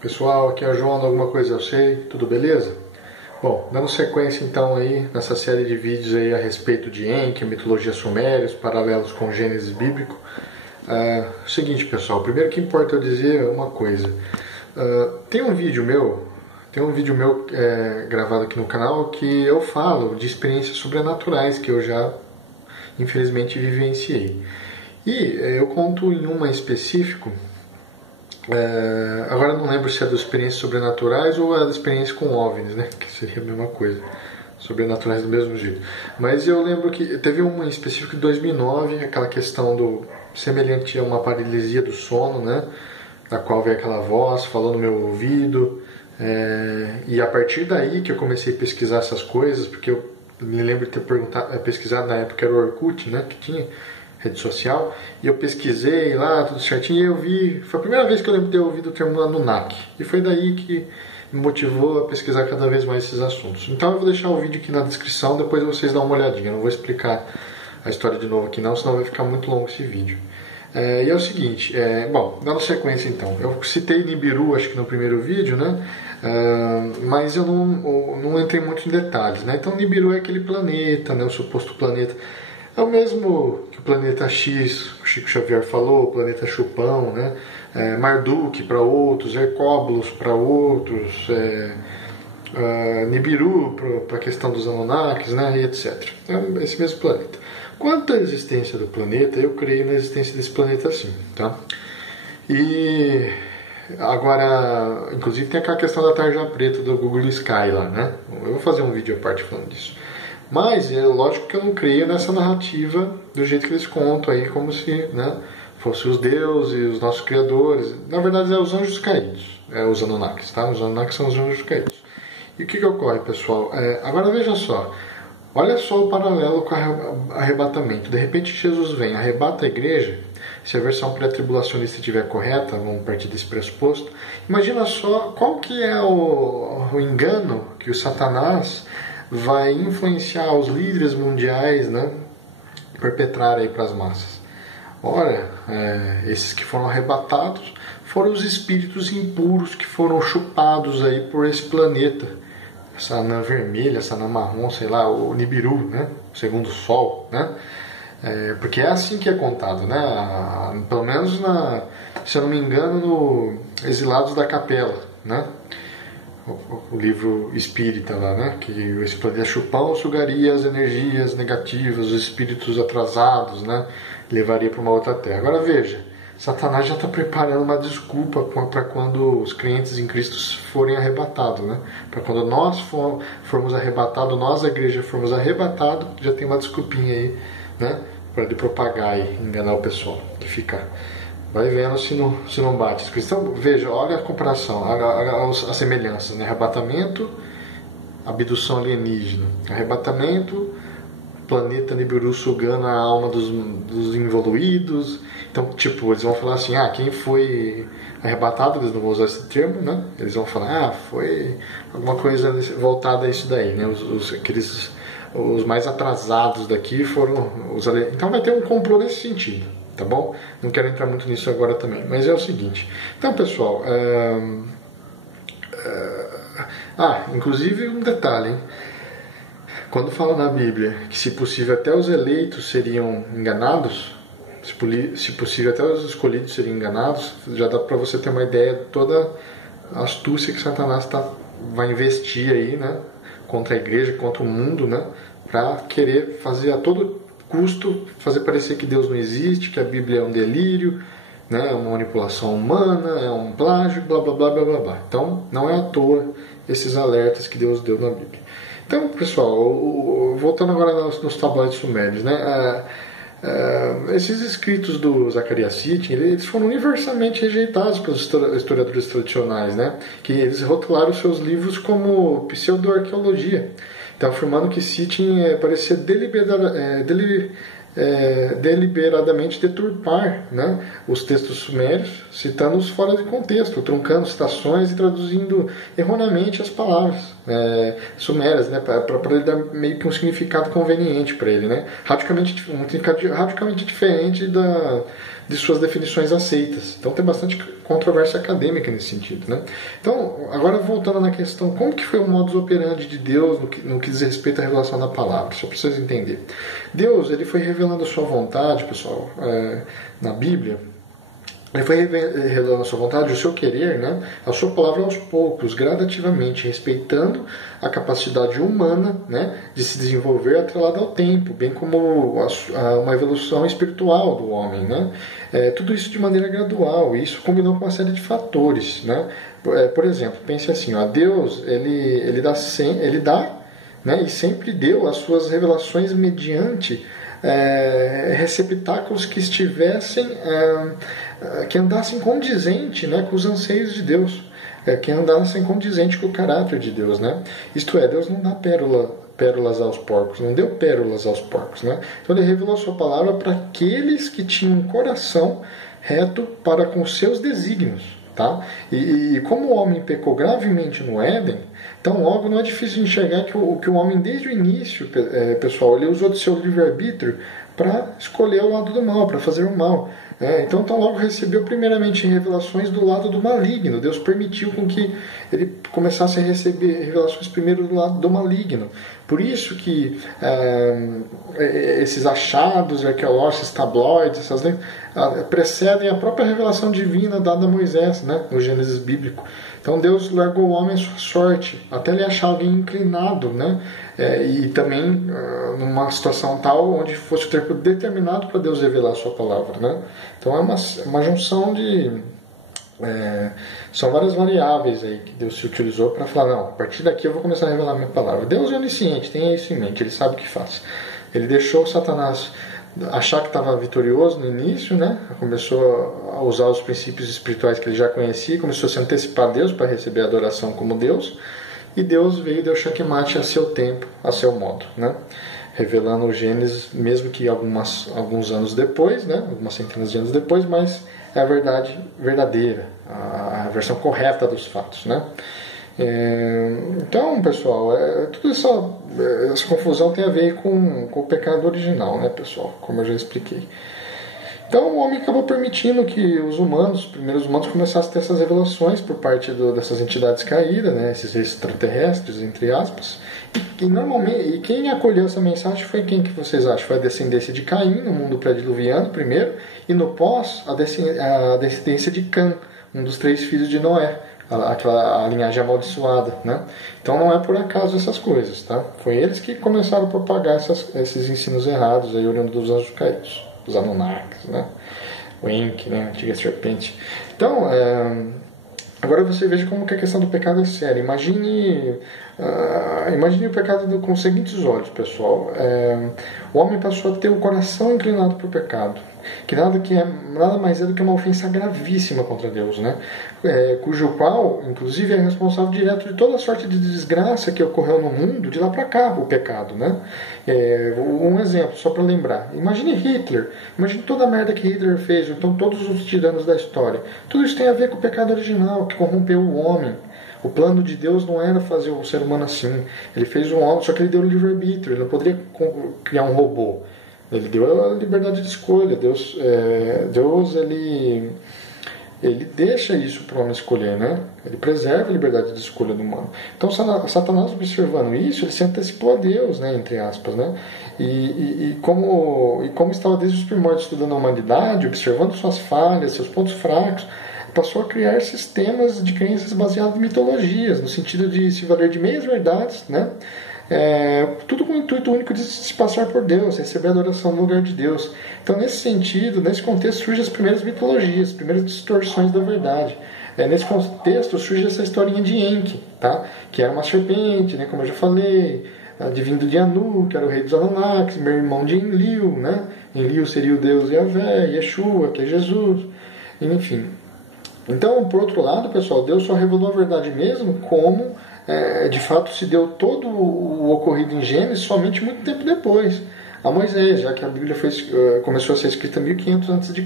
Pessoal, aqui é o João, alguma coisa eu sei, tudo beleza? Bom, dando sequência então aí nessa série de vídeos aí a respeito de Enki, mitologia suméria, os paralelos com o Gênesis bíblico. Seguinte pessoal, primeiro que importa eu dizer uma coisa. Tem um vídeo meu gravado aqui no canal que eu falo de experiências sobrenaturais que eu já infelizmente vivenciei. E eu conto em uma em específico. Agora não lembro se é das experiências sobrenaturais ou a da experiência com OVNIs, né? Que seria a mesma coisa. Sobrenaturais do mesmo jeito. Mas eu lembro que teve uma em específico de 2009, aquela questão do semelhante a uma paralisia do sono, né? Da qual veio aquela voz falando no meu ouvido. E a partir daí que eu comecei a pesquisar essas coisas, porque eu me lembro de ter pesquisado na época, era o Orkut, né? Que tinha rede social, e eu pesquisei lá, tudo certinho, e eu vi, foi a primeira vez que eu lembro de ter ouvido o termo Anunnaki, e foi daí que me motivou a pesquisar cada vez mais esses assuntos. Então eu vou deixar o vídeo aqui na descrição, depois vocês dão uma olhadinha, eu não vou explicar a história de novo aqui não, senão vai ficar muito longo esse vídeo. E é o seguinte, bom, dando sequência então, eu citei Nibiru, acho que no primeiro vídeo, né? Mas eu não entrei muito em detalhes, né? Então Nibiru é aquele planeta, né? O suposto planeta. É o mesmo que o planeta X, o Chico Xavier falou, o planeta Chupão, né? Marduk para outros, Hercóbulos para outros, Nibiru para a questão dos Anunnakis, né? E etc. É esse mesmo planeta. Quanto à existência do planeta, eu creio na existência desse planeta sim, tá? E agora, inclusive tem aquela questão da tarja preta do Google Sky lá, né? Eu vou fazer um vídeo à parte falando disso. Mas é lógico que eu não creio nessa narrativa do jeito que eles contam aí, como se, né, fossem os deuses, os nossos criadores. Na verdade, é os anjos caídos, os Anunnakis, tá? Os Anunnakis são os anjos caídos. E o que ocorre, pessoal? Agora veja só, olha só o paralelo com o arrebatamento. De repente Jesus vem, arrebata a igreja. Se a versão pré-tribulacionista estiver correta, vamos partir desse pressuposto. Imagina só qual que é o engano que o Satanás vai influenciar os líderes mundiais, né, perpetrar aí para as massas. Ora, esses que foram arrebatados foram os espíritos impuros que foram chupados aí por esse planeta. Essa anã vermelha, essa anã marrom, sei lá, o Nibiru, né, o segundo sol, né? Porque é assim que é contado, né? Pelo menos, se eu não me engano, no Exilados da Capela, né? O livro espírita lá, né? Que esse planeta Chupão sugaria as energias negativas, os espíritos atrasados, né? Levaria para uma outra terra. Agora veja, Satanás já está preparando uma desculpa para quando os crentes em Cristo forem arrebatados, né? Para quando nós formos arrebatados, nós, a igreja, formos arrebatados, já tem uma desculpinha aí, né? Para de propagar e enganar o pessoal que fica. Vai vendo se não bate. Então, veja, olha a comparação, as semelhanças, né? Arrebatamento, abdução alienígena. Arrebatamento, planeta Nibiru sugando a alma dos involuídos. Então, tipo, eles vão falar assim, quem foi arrebatado, eles não vão usar esse termo, né? Eles vão falar, foi alguma coisa voltada a isso daí, né? Os mais atrasados daqui foram os alienígenas. Então vai ter um complô nesse sentido. Tá bom? Não quero entrar muito nisso agora também. Mas é o seguinte. Então, pessoal. Inclusive um detalhe. Hein? Quando fala na Bíblia que, se possível, até os eleitos seriam enganados, se possível, até os escolhidos seriam enganados, já dá para você ter uma ideia de toda a astúcia que Satanás vai investir aí, né? Contra a igreja, contra o mundo, né? Para querer fazer a todo custo, fazer parecer que Deus não existe, que a Bíblia é um delírio, né, é uma manipulação humana, é um plágio, blá blá blá blá blá blá. Então, não é à toa esses alertas que Deus deu na Bíblia. Então, pessoal, voltando agora nos tabloides sumérios, né, esses escritos do Zacarias Sitchin, eles foram universalmente rejeitados pelos historiadores tradicionais, né, que eles rotularam seus livros como pseudo-arqueologia. Então, afirmando que Sitchin parecia deliberadamente deturpar, né, os textos sumérios, citando-os fora de contexto, truncando citações e traduzindo erroneamente as palavras sumérias, né, para ele dar meio que um significado conveniente para ele, né, radicalmente diferente de suas definições aceitas. Então tem bastante controvérsia acadêmica nesse sentido, né? Então, agora voltando na questão, como que foi o modus operandi de Deus no que diz respeito à revelação da palavra? Só para vocês entenderem. Deus, ele foi revelando a sua vontade, pessoal, na Bíblia. Ele foi revelando a sua vontade, o seu querer, né, a sua palavra aos poucos, gradativamente, respeitando a capacidade humana, né, de se desenvolver atrelada ao tempo, bem como uma evolução espiritual do homem, né. Tudo isso de maneira gradual, e isso combinou com uma série de fatores, né. Por exemplo, pense assim, ó, Deus ele dá, né, e sempre deu as suas revelações mediante receptáculos que estivessem que andassem condizente, né, com os anseios de Deus, que andassem condizente com o caráter de Deus, né? Isto é, Deus não dá pérolas aos porcos, não deu pérolas aos porcos, né? Então ele revelou a sua palavra para aqueles que tinham um coração reto para com seus desígnios, tá? E como o homem pecou gravemente no Éden, então logo não é difícil enxergar que o homem desde o início, pessoal, ele usou do seu livre-arbítrio para escolher o lado do mal, para fazer o mal. Então logo recebeu primeiramente revelações do lado do maligno. Deus permitiu com que ele começasse a receber revelações primeiro do lado do maligno. Por isso que esses achados arqueológicos, esses tabloides, essas lendas, precedem a própria revelação divina dada a Moisés, né, no Gênesis bíblico. Então Deus largou o homem à sua sorte, até ele achar alguém inclinado, né? E também numa situação tal onde fosse o tempo determinado para Deus revelar a sua palavra, né? Então é uma junção de... são várias variáveis aí que Deus se utilizou para falar, não, a partir daqui eu vou começar a revelar a minha palavra. Deus é onisciente, tenha isso em mente, ele sabe o que faz. Ele deixou Satanás achar que estava vitorioso no início, né? Começou a usar os princípios espirituais que ele já conhecia, começou a se antecipar a Deus para receber a adoração como Deus, e Deus veio e deu checkmate a seu tempo, a seu modo, né? Revelando o Gênesis, mesmo que alguns anos depois, né? Algumas centenas de anos depois, mas é a verdade verdadeira, a versão correta dos fatos, né? Então, pessoal, toda essa confusão tem a ver com o pecado original, né, pessoal? Como eu já expliquei. Então, o homem acabou permitindo que os primeiros humanos, começassem a ter essas revelações por parte dessas entidades caídas, né, esses extraterrestres, entre aspas. E quem acolheu essa mensagem foi quem que vocês acham? Foi a descendência de Caim, no mundo pré-diluviano, primeiro, e no pós, a descendência de Cã, um dos 3 filhos de Noé. A linhagem amaldiçoada, né? Então não é por acaso essas coisas, tá? Foi eles que começaram a propagar esses ensinos errados aí, oriundo dos anjos caídos, os Anunnakis, né? O Enki, né? A antiga serpente. Então, agora você veja como que a questão do pecado é séria. Imagine o pecado com os seguintes olhos, pessoal. O homem passou a ter o coração inclinado para o pecado, que nada mais é do que uma ofensa gravíssima contra Deus, né? Cujo qual, inclusive, é responsável direto de toda sorte de desgraça que ocorreu no mundo de lá para cá, o pecado, né? Um exemplo, só para lembrar. Imagine Hitler, imagine toda a merda que Hitler fez, então todos os tiranos da história. Tudo isso tem a ver com o pecado original, que corrompeu o homem. O plano de Deus não era fazer o ser humano assim. Ele fez um homem, só que ele deu o livre-arbítrio, ele não poderia criar um robô. Ele deu a liberdade de escolha. Deus ele deixa isso para o homem escolher, né? Ele preserva a liberdade de escolha do humano. Então, Satanás, observando isso, ele se antecipou a Deus, né? Entre aspas, né? E como estava desde os primórdios estudando a humanidade, observando suas falhas, seus pontos fracos, passou a criar sistemas de crenças baseados em mitologias, no sentido de se valer de meias verdades, né? Tudo com o intuito único de se passar por Deus, receber adoração no lugar de Deus. Então, nesse sentido, nesse contexto, surgem as primeiras mitologias, as primeiras distorções da verdade. Nesse contexto, surge essa historinha de Enki, tá? Que era uma serpente, né? Como eu já falei, advindo de Anu, que era o rei dos Anunnakis, meu irmão de Enlil, né? Enlil seria o deus Yahvé, Yeshua, que é Jesus, enfim. Então, por outro lado, pessoal, Deus só revelou a verdade mesmo como de fato se deu todo o ocorrido em Gênesis somente muito tempo depois, a Moisés, já que a Bíblia começou a ser escrita 1500 a.C.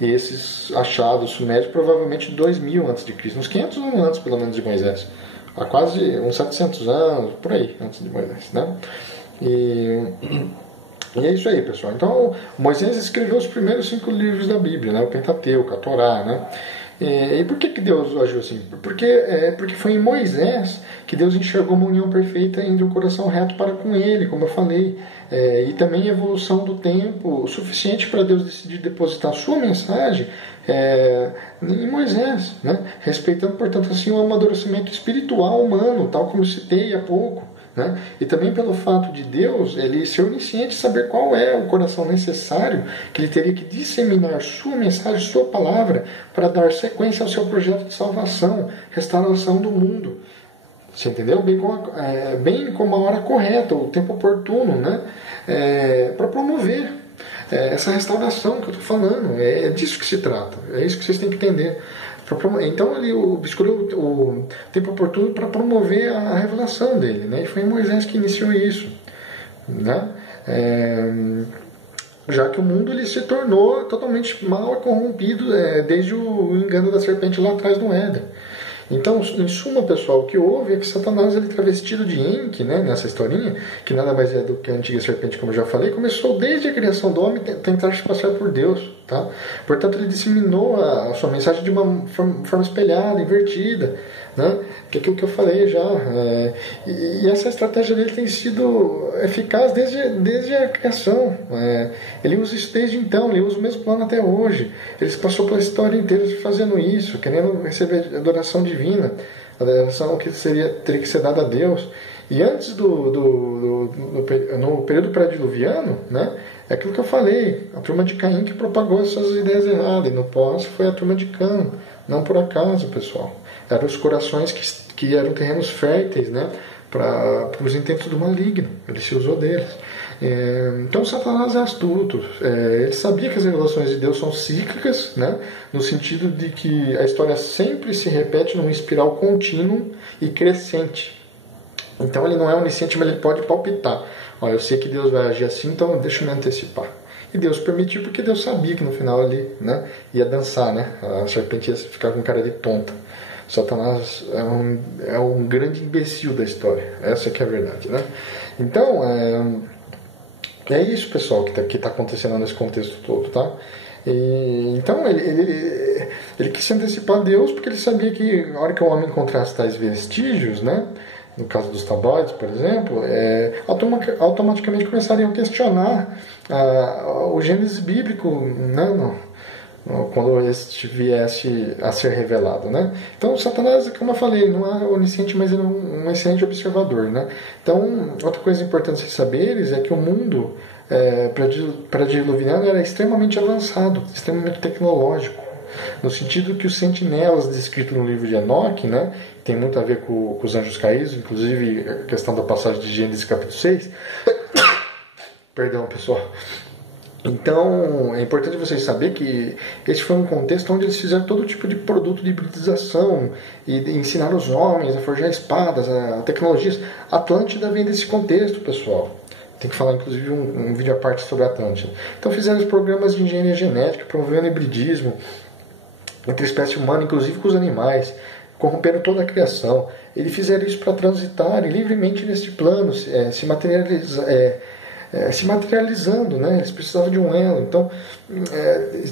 E esses achados sumérios provavelmente 2000 a.C., uns 500 anos antes pelo menos de Moisés, há quase uns 700 anos, por aí, antes de Moisés, né? E é isso aí, pessoal. Então, Moisés escreveu os primeiros 5 livros da Bíblia, né? O Pentateuco, a Torá, né? E por que Deus agiu assim? Porque foi em Moisés que Deus enxergou uma união perfeita entre o coração reto para com ele, como eu falei. E também a evolução do tempo suficiente para Deus decidir depositar sua mensagem em Moisés, né? Respeitando, portanto, assim, o amadurecimento espiritual humano, tal como eu citei há pouco. Né? E também pelo fato de Deus ele ser onisciente, saber qual é o coração necessário que ele teria que disseminar sua mensagem, sua palavra, para dar sequência ao seu projeto de salvação, restauração do mundo. Você entendeu? Bem como a hora correta, o tempo oportuno, né? Para promover essa restauração que eu estou falando. É disso que se trata, é isso que vocês têm que entender. Então ele escolheu o tempo oportuno para promover a revelação dele, né? E foi Moisés que iniciou isso, né? Já que o mundo ele se tornou totalmente mal e corrompido desde o engano da serpente lá atrás no Éden. Então, em suma, pessoal, o que houve é que Satanás, ele travestido de Enki, né, nessa historinha, que nada mais é do que a antiga serpente, como eu já falei, começou desde a criação do homem a tentar se passar por Deus. Tá? Portanto, ele disseminou a sua mensagem de uma forma espelhada, invertida, né? Que é aquilo que eu falei já. E essa estratégia dele tem sido eficaz desde a criação. Ele usa isso desde então, ele usa o mesmo plano até hoje. Ele passou pela história inteira fazendo isso, querendo receber adoração divina, a adoração que teria que ser dada a Deus. E antes no período pré-diluviano, né, é aquilo que eu falei, a turma de Caim que propagou essas ideias erradas, e no pós foi a turma de Cã, não por acaso, pessoal. Eram os corações que eram terrenos férteis, né, para os intentos do maligno, ele se usou deles. Então Satanás é astuto, ele sabia que as revelações de Deus são cíclicas, né, no sentido de que a história sempre se repete numa espiral contínua e crescente. Então ele não é onisciente, mas ele pode palpitar. Olha, eu sei que Deus vai agir assim, então deixa eu me antecipar. E Deus permitiu porque Deus sabia que no final ali, né, ia dançar, né? A serpente ia ficar com cara de tonta. Satanás é um grande imbecil da história. Essa que é a verdade, né? Então, é isso, pessoal, que está acontecendo nesse contexto todo, tá? Então ele quis se antecipar a Deus porque ele sabia que na hora que o homem encontrasse tais vestígios, né, no caso dos tabloides, por exemplo, automaticamente começariam a questionar o Gênesis bíblico, né, quando este viesse a ser revelado, né? Então Satanás, como eu falei, não é onisciente, mas ele é um excelente observador, né? Então, outra coisa importante de saberes é que o mundo pré-diluviano era extremamente avançado, extremamente tecnológico, no sentido que os sentinelas descritos no livro de Enoque, né, tem muito a ver com os anjos caídos, inclusive a questão da passagem de Gênesis capítulo 6. Perdão, pessoal. Então, é importante vocês saberem que esse foi um contexto onde eles fizeram todo tipo de produto de hibridização e ensinaram os homens a forjar espadas, a tecnologias. Atlântida vem desse contexto, pessoal. Tem que falar, inclusive, um vídeo à parte sobre a Atlântida. Então, fizeram os programas de engenharia genética, promovendo hibridismo entre a espécie humana, inclusive com os animais, corromperam toda a criação. Eles fizeram isso para transitarem livremente neste plano, se materializando, né? Eles precisavam de um elo. Então,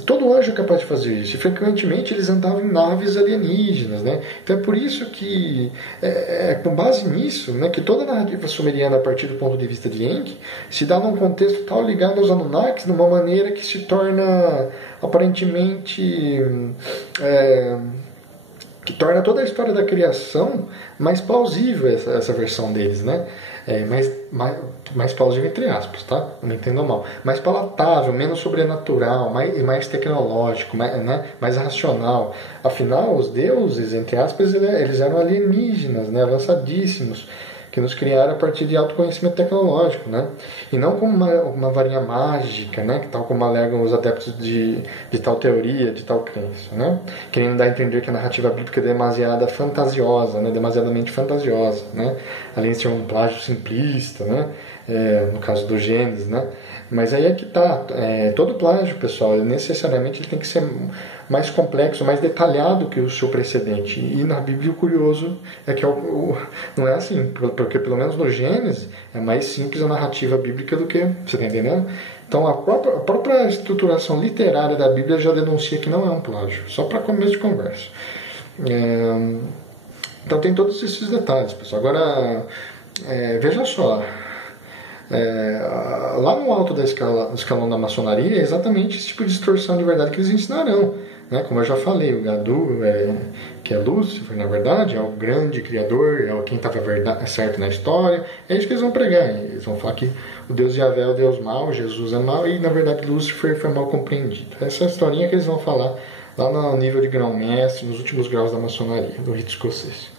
todo anjo é capaz de fazer isso. E frequentemente eles andavam em naves alienígenas, né? Então é por isso que, com base nisso, né, que toda a narrativa sumeriana, a partir do ponto de vista de Enki, se dá num contexto tal ligado aos Anunnakis, de uma maneira que se torna aparentemente que torna toda a história da criação mais plausível, essa versão deles, né? Mais plausível entre aspas, tá? Não entendam mal. Mais palatável, menos sobrenatural, mais tecnológico, mais racional. Afinal, os deuses, entre aspas, eles eram alienígenas, né? Avançadíssimos, que nos criaram a partir de autoconhecimento tecnológico, né? E não como uma varinha mágica, né? Tal como alegam os adeptos de tal teoria, de tal crença, né? Querendo dar a entender que a narrativa bíblica é demasiada fantasiosa, né? Demasiadamente fantasiosa, né? Além de ser um plágio simplista, né? No caso do Gênesis, né? Mas aí é que tá. Todo plágio, pessoal, necessariamente ele tem que ser mais complexo, mais detalhado que o seu precedente. E na Bíblia o curioso é que não é assim, porque pelo menos no Gênesis é mais simples a narrativa bíblica do que, você está entendendo? Então a própria estruturação literária da Bíblia já denuncia que não é um plágio, só para começo de conversa. Então tem todos esses detalhes, pessoal. Agora, veja só, lá no alto do escalão da maçonaria é exatamente esse tipo de distorção de verdade que eles ensinarão, né? Como eu já falei, o Gadu, que é Lúcifer, na verdade, é o grande criador, é quem estava certo na história, é isso que eles vão pregar. Eles vão falar que o Deus Yahvé é o Deus mau, Jesus é mau, e na verdade Lúcifer foi mal compreendido. Essa é a historinha que eles vão falar lá no nível de grão-mestre, nos últimos graus da maçonaria, do rito escocês.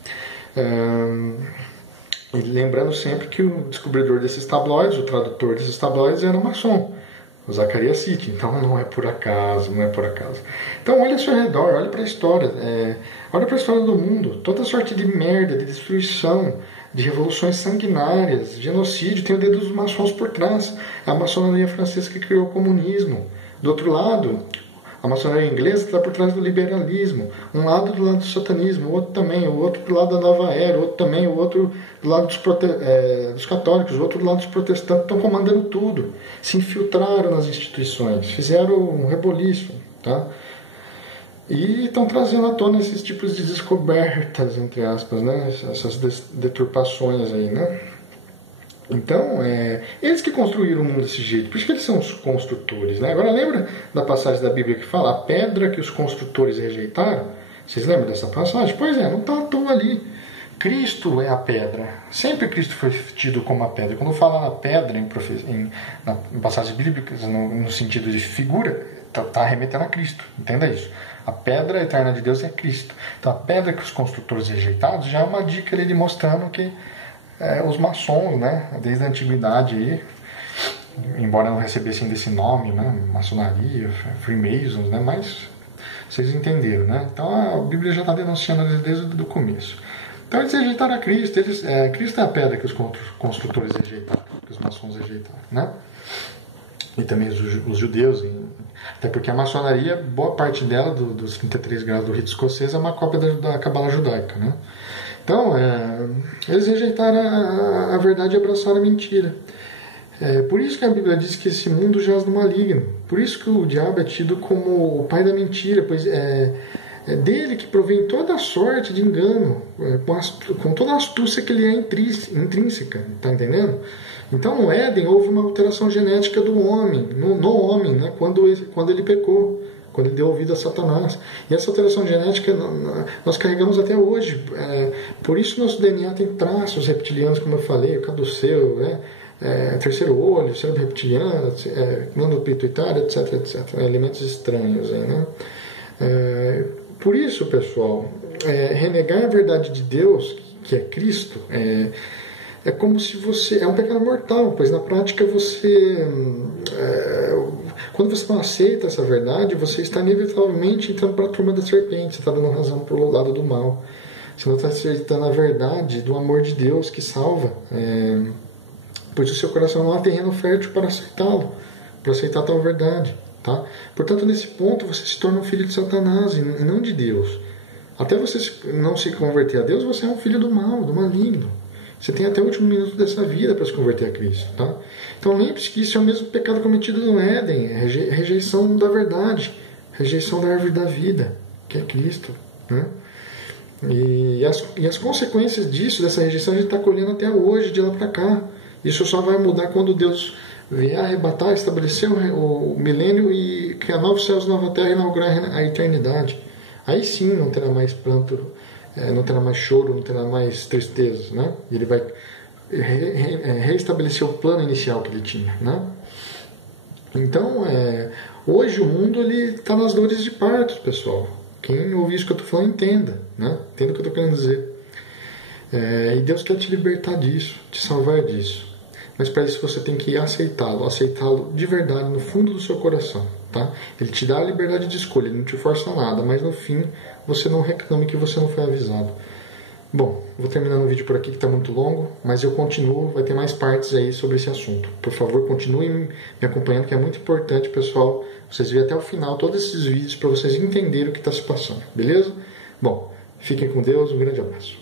E lembrando sempre que o descobridor desses tabloides, o tradutor desses tabloides era maçom, o Zacarias Sitchin. Então não é por acaso, não é por acaso. Então olha ao seu redor, olha para a história, olha para a história do mundo, toda sorte de merda, de destruição, de revoluções sanguinárias, genocídio, tem o dedo dos maçons por trás. A maçonaria francesa que criou o comunismo. Do outro lado, a maçonaria inglesa está por trás do liberalismo. Um lado do lado do satanismo, o outro também, o outro do lado da nova era, o outro também, o outro do lado dos católicos, o outro do lado dos protestantes. Estão comandando tudo. Se infiltraram nas instituições, fizeram um reboliço, tá? E estão trazendo à tona esses tipos de descobertas, entre aspas, né? Essas deturpações aí, né? Então, eles que construíram o mundo desse jeito, por isso que eles são os construtores, né? Agora, lembra da passagem da Bíblia que fala a pedra que os construtores rejeitaram? Vocês lembram dessa passagem? Pois é, não está à toa ali. Cristo é a pedra. Sempre Cristo foi tido como a pedra. Quando fala na pedra, em passagens bíblicas, no sentido de figura, está remetendo a Cristo. Entenda isso. A pedra eterna de Deus é Cristo. Então, a pedra que os construtores rejeitaram já é uma dica ali de mostrando que os maçons, né, desde a antiguidade, aí, embora não recebessem desse nome, né, maçonaria, Freemasons, né, mas vocês entenderam, né? Então a Bíblia já está denunciando desde o começo. Então eles rejeitaram a Cristo, Cristo é a pedra que os construtores rejeitaram, que os maçons rejeitaram, né? E também os judeus, até porque a maçonaria, boa parte dela, dos 33 graus do rito escocês, é uma cópia da cabala judaica, né? Então, eles rejeitaram a verdade e abraçaram a mentira. Por isso que a Bíblia diz que esse mundo jaz no maligno. Por isso que o diabo é tido como o pai da mentira, pois é dele que provém toda a sorte de engano, com toda a astúcia que ele é intrínseca, tá entendendo? Então, no Éden, houve uma alteração genética do homem, no homem, né, quando ele pecou, quando ele deu ouvido a Satanás. E essa alteração genética nós carregamos até hoje. Por isso nosso DNA tem traços reptilianos, como eu falei, o caduceu, né? Terceiro olho, cérebro reptiliano, glândula pituitária, etc, etc. Elementos estranhos aí, né? Por isso, pessoal, renegar a verdade de Deus, que é Cristo, é como se você... É um pecado mortal, pois na prática você... quando você não aceita essa verdade, você está inevitavelmente entrando para a turma da serpente, você está dando razão para o lado do mal. Você não está aceitando a verdade do amor de Deus que salva, pois o seu coração não há terreno fértil para aceitá-lo, para aceitar tal verdade. Tá? Portanto, nesse ponto, você se torna um filho de Satanás e não de Deus. Até você não se converter a Deus, você é um filho do mal, do maligno. Você tem até o último minuto dessa vida para se converter a Cristo. Tá? Então lembre-se que isso é o mesmo pecado cometido no Éden, rejeição da verdade, rejeição da árvore da vida, que é Cristo. Né? E as consequências disso, dessa rejeição, a gente está colhendo até hoje, de lá para cá. Isso só vai mudar quando Deus vier arrebatar, estabelecer o milênio e criar novos céus e nova terra e inaugurar a eternidade. Aí sim não terá mais pranto, não terá mais choro, não terá mais tristeza, né? E ele vai reestabelecer o plano inicial que ele tinha, né? Então, hoje o mundo está nas dores de partos, pessoal. Quem ouvir isso que eu estou falando, entenda, né? Entenda o que eu estou querendo dizer. E Deus quer te libertar disso, te salvar disso. Mas para isso você tem que aceitá-lo de verdade, no fundo do seu coração. Tá? Ele te dá a liberdade de escolha, ele não te força nada, mas no fim você não reclame que você não foi avisado. Bom, vou terminando o vídeo por aqui que está muito longo, mas eu continuo, vai ter mais partes aí sobre esse assunto. Por favor, continuem me acompanhando, que é muito importante, pessoal, vocês verem até o final todos esses vídeos para vocês entenderem o que está se passando, beleza? Bom, fiquem com Deus, um grande abraço.